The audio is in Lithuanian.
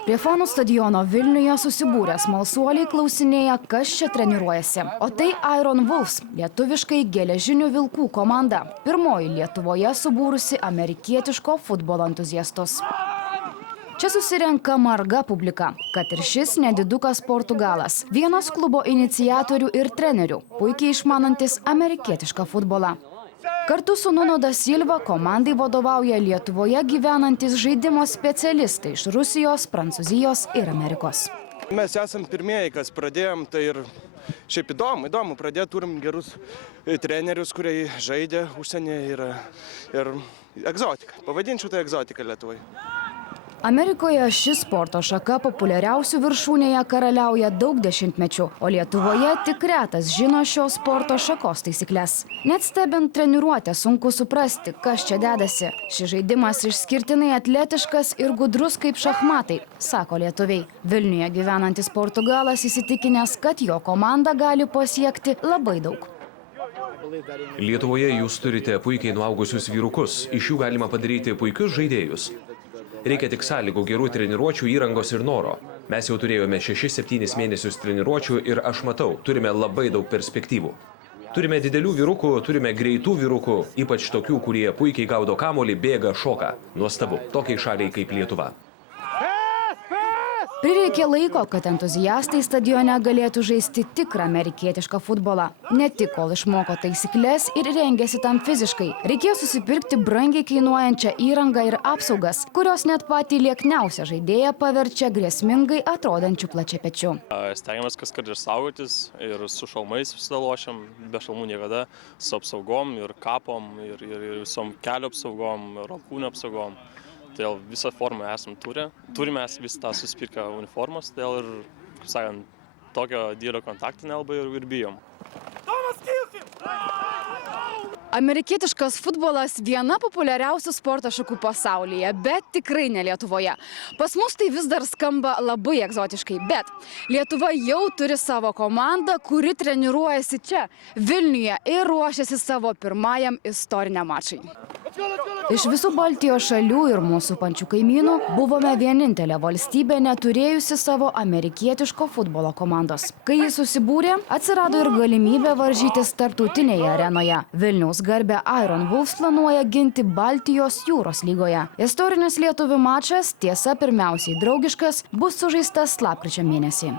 Prie fanų stadiono Vilniuje susibūrę smalsuoliai klausinėja, kas čia treniruojasi. O tai Iron Wolves, lietuviškai Geležinių vilkų komanda. Pirmoji Lietuvoje subūrusi amerikietiško futbolo entuziastus. Čia susirenka marga publika, kad ir šis nedidukas Portugalas. Vienas klubo iniciatorių ir trenerių, puikiai išmanantis amerikietišką futbolą. Kartu su Nuno da Silva komandai vadovauja Lietuvoje gyvenantis žaidimo specialistai iš Rusijos, Prancūzijos ir Amerikos. Mes esam pirmieji, kas pradėjom, tai ir šiaip įdomu pradėti, turim gerus trenerius, kurie žaidė užsienyje ir egzotika. Pavadinčiau tai egzotika Lietuvai. Amerikoje ši sporto šaka populiariausių viršūnėje karaliauja daug dešimtmečių, o Lietuvoje tik retas žino šios sporto šakos taisyklės. Net stebint treniruotę sunku suprasti, kas čia dedasi. Šis žaidimas išskirtinai atletiškas ir gudrus kaip šachmatai, sako lietuviai. Vilniuje gyvenantis Portugalas įsitikinęs, kad jo komanda gali pasiekti labai daug. Lietuvoje jūs turite puikiai nuaugusius vyrukus, iš jų galima padaryti puikius žaidėjus. Reikia tik sąlygų, gerų treniruočių, įrangos ir noro. Mes jau turėjome 6-7 mėnesius treniruočių ir aš matau, turime labai daug perspektyvų. Turime didelių vyrukų, turime greitų vyrukų, ypač tokių, kurie puikiai gaudo kamuolį, bėga, šoka. Nuostabu, tokiai šaliai kaip Lietuva. Prireikė laiko, kad entuziastai stadione galėtų žaisti tikrą amerikietišką futbolą. Ne tik kol išmoko taisyklės ir rengėsi tam fiziškai. Reikėjo susipirkti brangiai kainuojančią įrangą ir apsaugas, kurios net patį liekniausią žaidėją paverčia grėsmingai atrodančių plačiapečių. Stengiamės kaskart ir saugotis, ir su šalmais visada lošiam, be šalmų niekada, su apsaugom ir kapom, ir visom kelio apsaugom, ir alkūnio apsaugom. Todėl visą formą esam turime vis tą susipirkę uniformos, todėl ir, kaip sakant, tokio didelio kontakto nelabai ir bijom. Amerikietiškas futbolas viena populiariausių sporto šakų pasaulyje, bet tikrai ne Lietuvoje. Pas mus tai vis dar skamba labai egzotiškai, bet Lietuva jau turi savo komandą, kuri treniruojasi čia, Vilniuje, ir ruošiasi savo pirmajam istoriniam mačui. Iš visų Baltijos šalių ir mūsų pančių kaimynų buvome vienintelė valstybė neturėjusi savo amerikietiško futbolo komandos. Kai jis susibūrė, atsirado ir galimybė varžytis tarptautinėje arenoje. Vilniaus garbę Iron Wolves planuoja ginti Baltijos jūros lygoje. Istorinis lietuvių mačas, tiesa pirmiausiai draugiškas, bus sužaistas lapkričio mėnesį.